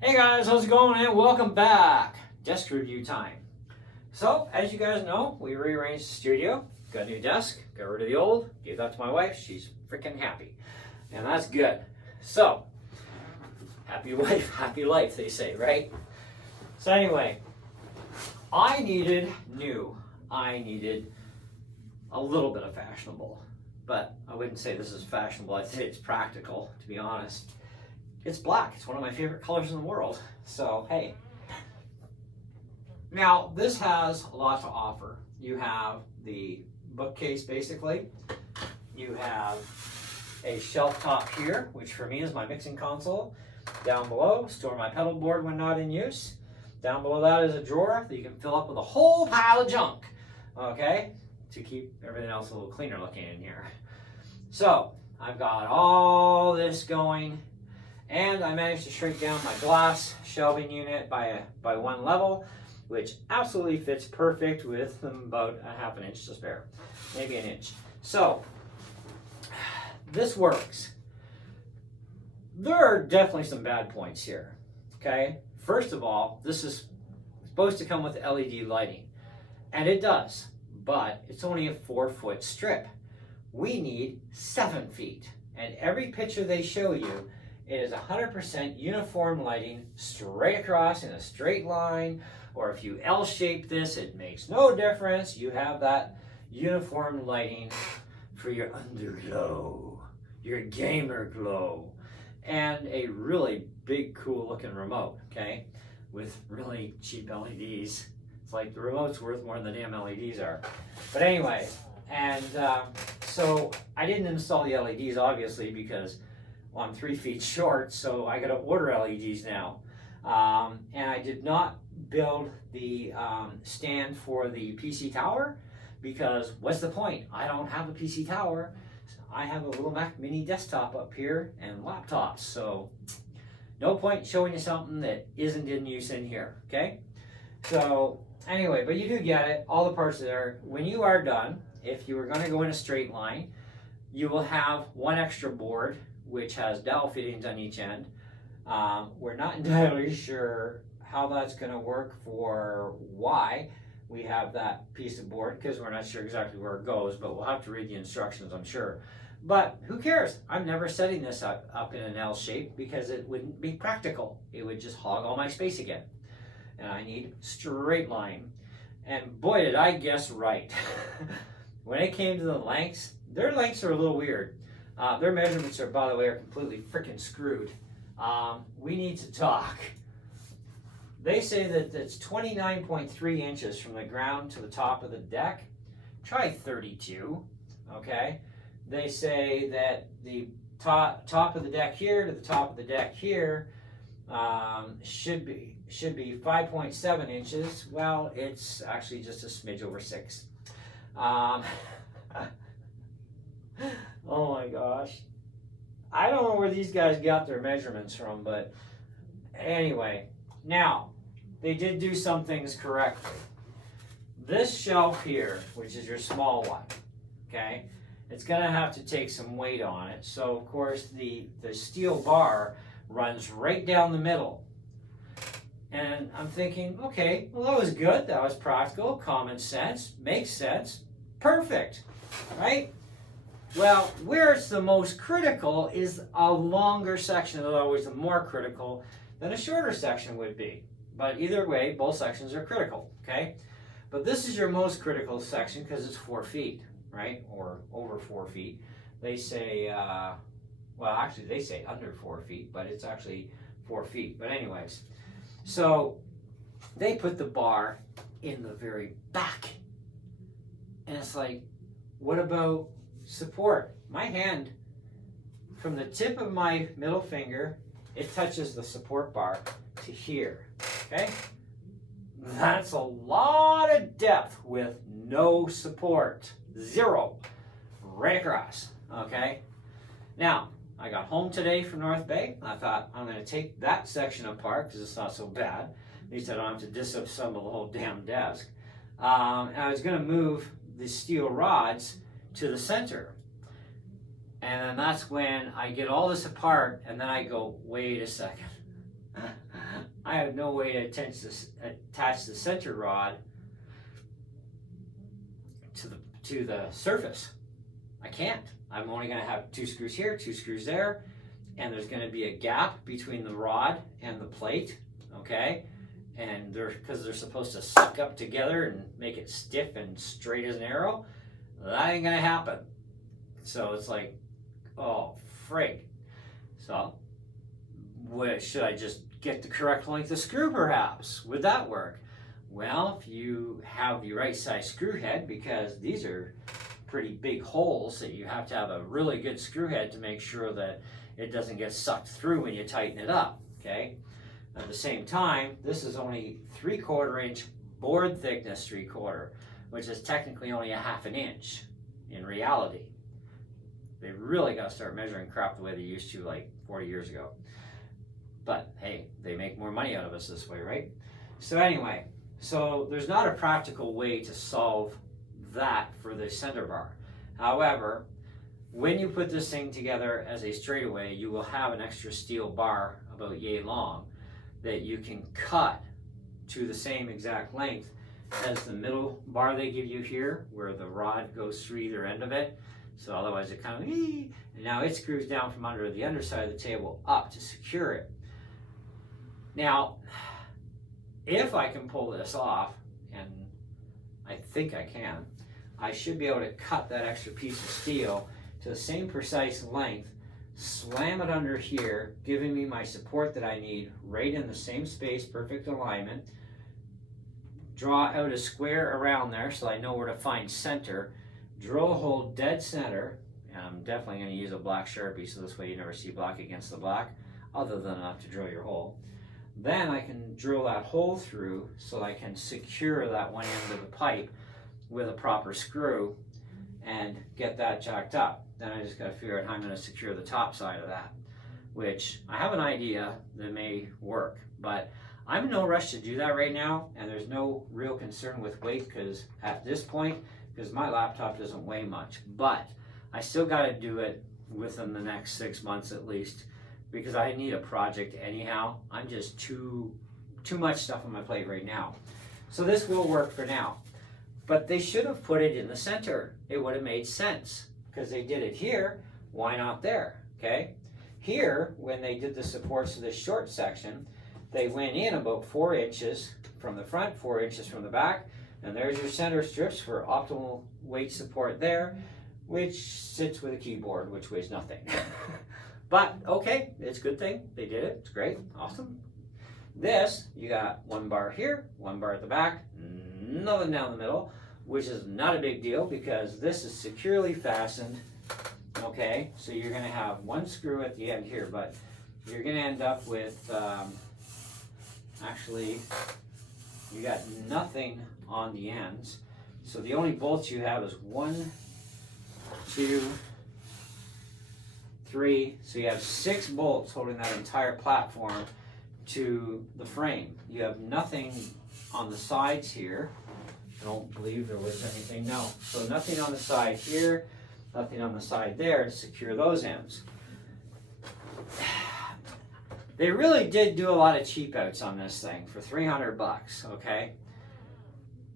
Hey guys, how's it going and welcome back. Desk review time. So, as you guys know, we rearranged the studio, got a new desk, got rid of the old, gave that to my wife. She's freaking happy. And that's good. So, happy wife, happy life, they say, right? So anyway, I needed new. I needed a little bit of fashionable. But I wouldn't say this is fashionable, I'd say it's practical, to be honest. It's black. It's one of my favorite colors in the world. So, hey. Now, this has a lot to offer. You have the bookcase, basically. You have a shelf top here, which for me is my mixing console. Down below, store my pedal board when not in use. Down below that is a drawer that you can fill up with a whole pile of junk, okay? To keep everything else a little cleaner looking in here. So, I've got all this going. And I managed to shrink down my glass shelving unit by one level, which absolutely fits perfect with about a half an inch to spare, maybe an inch. So this works. There are definitely some bad points here, okay? First of all, this is supposed to come with LED lighting, and it does, but it's only a 4-foot strip. We need 7 feet, and every picture they show you, it is 100% uniform lighting straight across in a straight line, or if you L-shape this, it makes no difference. You have that uniform lighting for your underglow, your gamer glow, and a really big, cool looking remote, okay? With really cheap LEDs. It's like the remote's worth more than the damn LEDs are. But anyway, and so I didn't install the LEDs, obviously, because I'm 3 feet short, so I got to order LEDs now. And I did not build the stand for the PC tower because what's the point? I don't have a PC tower. I have a little Mac Mini desktop up here and laptops, so no point showing you something that isn't in use in here, okay? So anyway, but you do get it. All the parts are there. When you are done, if you were going to go in a straight line, you will have one extra board which has dowel fittings on each end. We're not entirely sure how that's going to work for why we have that piece of board, because we're not sure exactly where it goes, but we'll have to read the instructions, I'm sure. But who cares? I'm never setting this up in an L shape because it wouldn't be practical. It would just hog all my space again. And I need straight line. And boy, did I guess right. When it came to the lengths, their lengths are a little weird. Their measurements are, by the way, are completely freaking screwed. We need to talk. They say that it's 29.3 inches from the ground to the top of the deck. Try 32, okay? They say that the top of the deck here to the top of the deck here should be 5.7 inches. Well, it's actually just a smidge over 6. Oh my gosh. I don't know where these guys got their measurements from, but anyway. Now, they did do some things correctly. This shelf here, which is your small one, okay, it's going to have to take some weight on it. So, of course, the steel bar runs right down the middle. And I'm thinking, okay, well, that was good. That was practical, common sense, makes sense, perfect, right? Well, where it's the most critical is a longer section is always the more critical than a shorter section would be. But either way, both sections are critical, okay? But this is your most critical section because it's 4 feet, right? Or over 4 feet. They say, well, actually they say under 4 feet, but it's actually 4 feet. But anyways, so they put the bar in the very back. And it's like, what about support? My hand, from the tip of my middle finger, it touches the support bar to here, okay? That's a lot of depth with no support. 0. Right across, okay? Now, I got home today from North Bay. I thought I'm going to take that section apart because it's not so bad. At least I don't have to disassemble the whole damn desk. And I was going to move the steel rods to the center. And then that's when I get all this apart and then I go, wait a second. I have no way to attach the center rod to the surface. I can't. I'm only going to have 2 screws here, 2 screws there, and there's going to be a gap between the rod and the plate, okay? And because they're supposed to suck up together and make it stiff and straight as an arrow, that ain't going to happen. So it's like, oh, frig. So, should I just get the correct length of screw perhaps? Would that work? Well, if you have the right size screw head, because these are pretty big holes that you have to have a really good screw head to make sure that it doesn't get sucked through when you tighten it up, okay? At the same time, this is only 3/4 inch board thickness 3/4, which is technically only a 1/2 inch in reality. They really got to start measuring crap the way they used to like 40 years ago. But hey, they make more money out of us this way, right? So anyway, so there's not a practical way to solve that for the center bar. However, when you put this thing together as a straightaway, you will have an extra steel bar about yay long that you can cut to the same exact length as the middle bar they give you here, where the rod goes through either end of it. So otherwise it kind of, and now it screws down from under the underside of the table up to secure it. Now, if I can pull this off, and I think I can, I should be able to cut that extra piece of steel to the same precise length, slam it under here, giving me my support that I need right in the same space, perfect alignment, draw out a square around there so I know where to find center, drill a hole dead center, and I'm definitely going to use a black Sharpie so this way you never see black against the black, other than enough to drill your hole. Then I can drill that hole through so I can secure that one end of the pipe with a proper screw and get that jacked up. Then I just got to figure out how I'm going to secure the top side of that, which I have an idea that may work, but I'm in no rush to do that right now, and there's no real concern with weight because at this point, because my laptop doesn't weigh much, but I still got to do it within the next 6 months at least, because I need a project anyhow. I'm just too much stuff on my plate right now. So this will work for now. But they should have put it in the center. It would have made sense because they did it here. Why not there? Okay. Here, when they did the supports of this short section, they went in about 4 inches from the front, 4 inches from the back, and there's your center strips for optimal weight support there, which sits with a keyboard, which weighs nothing. But okay, it's a good thing they did it. It's great, awesome. This, you got 1 bar here, 1 bar at the back, nothing down the middle, which is not a big deal because this is securely fastened. Okay, so you're going to have 1 screw at the end here, but you're going to end up with, actually, you got nothing on the ends. So the only bolts you have is 1, 2, 3. So you have 6 bolts holding that entire platform to the frame. You have nothing on the sides here. I don't believe there was anything, no. So nothing on the side here, nothing on the side there to secure those ends. They really did do a lot of cheap outs on this thing for $300, okay?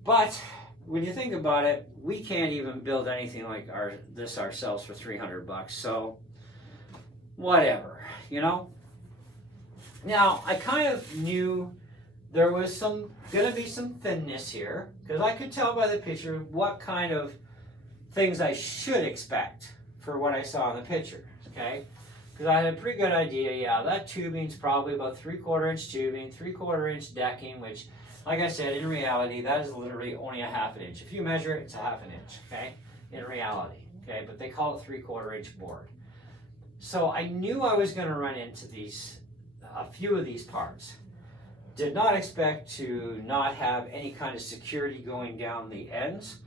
But when you think about it, we can't even build anything like this ourselves for $300, so whatever, you know? Now, I kind of knew there was gonna be some thinness here, because I could tell by the picture what kind of things I should expect for what I saw in the picture, okay? Because I had a pretty good idea, yeah, that tubing's probably about 3/4 inch tubing, 3/4 inch decking, which, like I said, in reality, that is literally only a 1/2 inch. If you measure it, it's a 1/2 inch, okay? In reality, okay? But they call it 3/4 inch board. So I knew I was gonna run into a few of these parts. Did not expect to not have any kind of security going down the ends,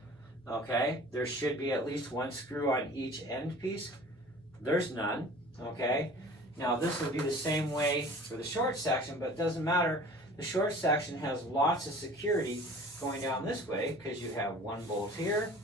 okay? There should be at least 1 screw on each end piece. There's none, okay? Now this will be the same way for the short section, but it doesn't matter. The short section has lots of security going down this way because you have 1 bolt here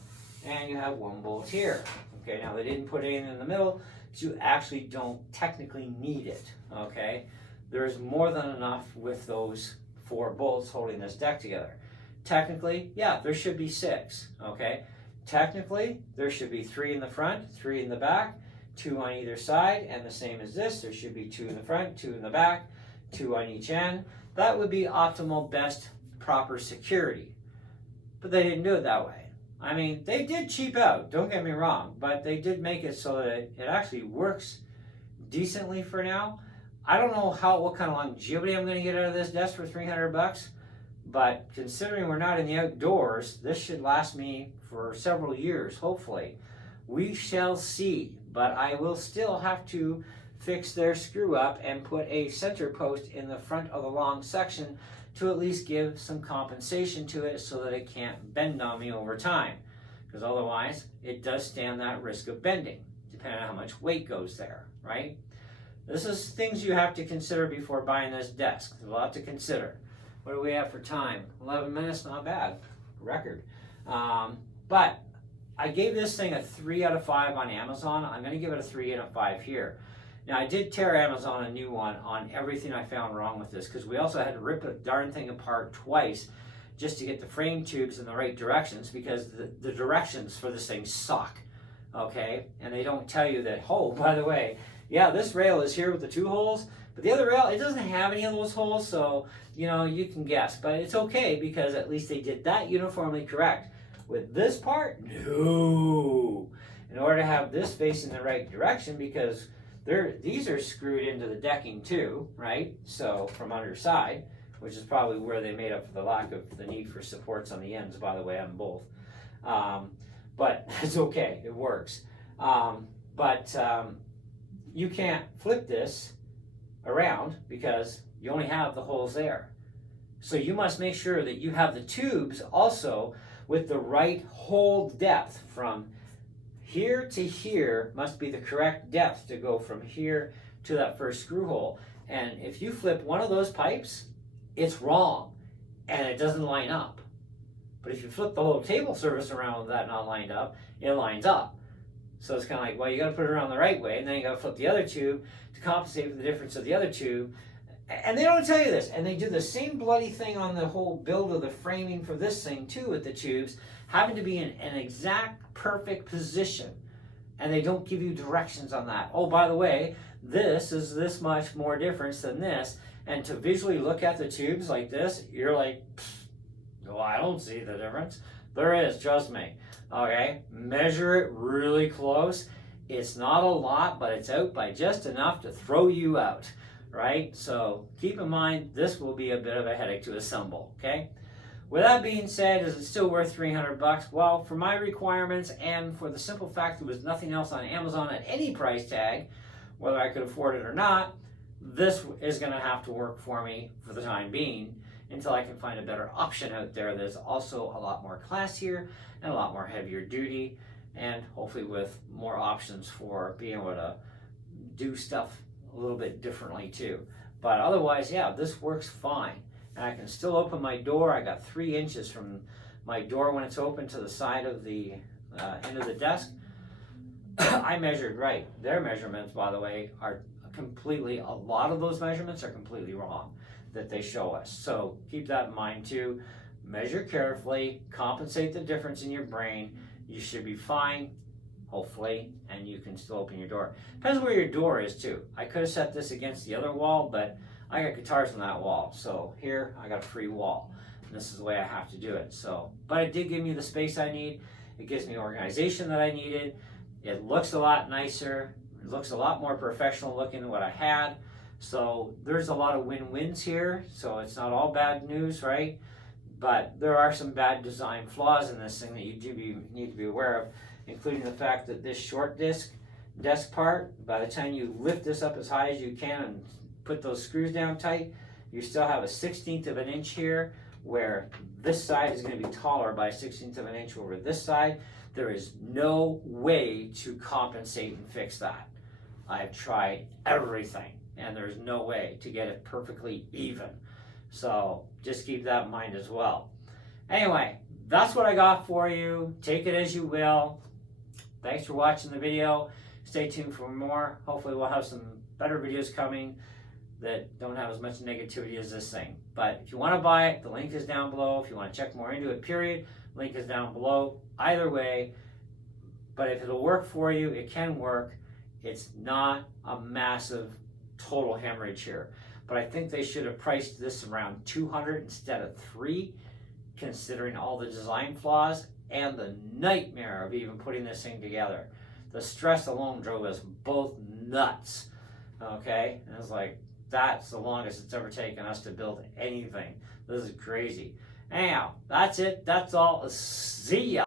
and you have 1 bolt here. Okay, now they didn't put anything in the middle because you actually don't technically need it, okay? There's more than enough with those 4 bolts holding this deck together. Technically, yeah, there should be 6, okay? Technically, there should be 3 in the front, 3 in the back, 2 on either side, and the same as this, there should be 2 in the front, 2 in the back, 2 on each end. That would be optimal, best, proper security. But they didn't do it that way. I mean, they did cheap out, don't get me wrong, but they did make it so that it actually works decently for now. I don't know what kind of longevity I'm going to get out of this desk for $300, but considering we're not in the outdoors, this should last me for several years, hopefully. We shall see, but I will still have to fix their screw up and put a center post in the front of the long section to at least give some compensation to it so that it can't bend on me over time, because otherwise it does stand that risk of bending, depending on how much weight goes there, right? This is things you have to consider before buying this desk. There's a lot to consider. What do we have for time? 11 minutes, not bad, record. But I gave this thing a 3 out of 5 on Amazon. I'm going to give it a 3 out of 5 here. Now, I did tear Amazon a new one on everything I found wrong with this, because we also had to rip the darn thing apart twice just to get the frame tubes in the right directions, because the directions for this thing suck, okay? And they don't tell you that, oh, by the way, yeah, this rail is here with the 2 holes, but the other rail, it doesn't have any of those holes, so, you know, you can guess. But it's okay, because at least they did that uniformly correct. With this part, no. In order to have this facing the right direction, because these are screwed into the decking too, right? So from underside, which is probably where they made up for the lack of the need for supports on the ends, by the way, on both. But it's okay, it works. You can't flip this around because you only have the holes there. So you must make sure that you have the tubes also with the right hole depth. From here to here must be the correct depth to go from here to that first screw hole. And if you flip one of those pipes, it's wrong and it doesn't line up. But if you flip the whole table surface around with that not lined up, it lines up. So it's kind of like, well, you got to put it around the right way, and then you got to flip the other tube to compensate for the difference of the other tube. And they don't tell you this. And they do the same bloody thing on the whole build of the framing for this thing too, with the tubes having to be in an exact perfect position. And they don't give you directions on that. Oh, by the way, this is this much more difference than this. And to visually look at the tubes like this, you're like, oh, I don't see the difference. There is, trust me. Okay, measure it really close. It's not a lot, but it's out by just enough to throw you out, right? So keep in mind, this will be a bit of a headache to assemble, okay? With that being said, is it still worth $300? Well, for my requirements and for the simple fact there was nothing else on Amazon at any price tag, whether I could afford it or not, this is going to have to work for me for the time being until I can find a better option out there that's also a lot more classier and a lot more heavier duty, and hopefully with more options for being able to do stuff a little bit differently too. But otherwise, yeah, this works fine. And I can still open my door. I got 3 inches from my door when it's open to the side of the end of the desk. I measured right. Their measurements, by the way, are completely, a lot of those measurements are completely wrong that they show us. So keep that in mind too. Measure carefully, compensate the difference in your brain. You should be fine, hopefully, and you can still open your door. Depends where your door is too. I could have set this against the other wall, but I got guitars on that wall. So here I got a free wall. And this is the way I have to do it. So, but it did give me the space I need. It gives me organization that I needed. It looks a lot nicer. It looks a lot more professional looking than what I had. So there's a lot of win-wins here. So it's not all bad news, right? But there are some bad design flaws in this thing that you need to be aware of, including the fact that this short desk part, by the time you lift this up as high as you can and put those screws down tight, you still have a 1/16 of an inch here, where this side is going to be taller by 1/16 of an inch over this side. There is no way to compensate and fix that. I've tried everything, and there's no way to get it perfectly even. So just keep that in mind as well. Anyway, that's what I got for you. Take it as you will. Thanks for watching the video. Stay tuned for more. Hopefully we'll have some better videos coming. that don't have as much negativity as this thing. But if you want to buy it, the link is down below. If you want to check more into it, period, link is down below. Either way, but if it'll work for you, it can work. It's not a massive total hemorrhage here. But I think they should have priced this around $200 instead of $300, considering all the design flaws and the nightmare of even putting this thing together. The stress alone drove us both nuts. Okay? And it's like, that's the longest it's ever taken us to build anything. This is crazy. Anyhow, that's it. That's all. See ya.